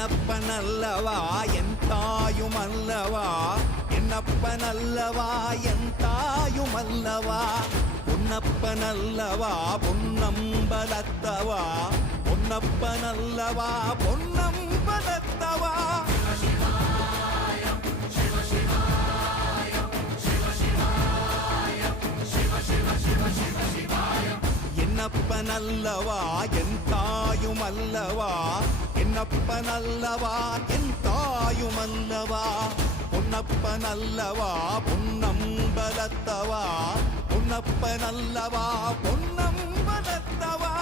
என்னப்பனல்லவா என் தாயுமல்லவா, என்னப்பனல்லவா என் தாயுமல்லவா, பொன்னப்பனல்லவா பொன்னம்பலத்தவா, பொன்னப்பனல்லவா பொன்னம்பலத்தவா. என்னப்பனல்லவா என் தாயுமல்லவா, என்னப்பனல்லவா என் தாயுமல்லவா, பொன்னப்பனல்லவா பொன்னம்பலத்தவா, பொன்னப்பனல்லவா பொன்னம்பலத்தவா.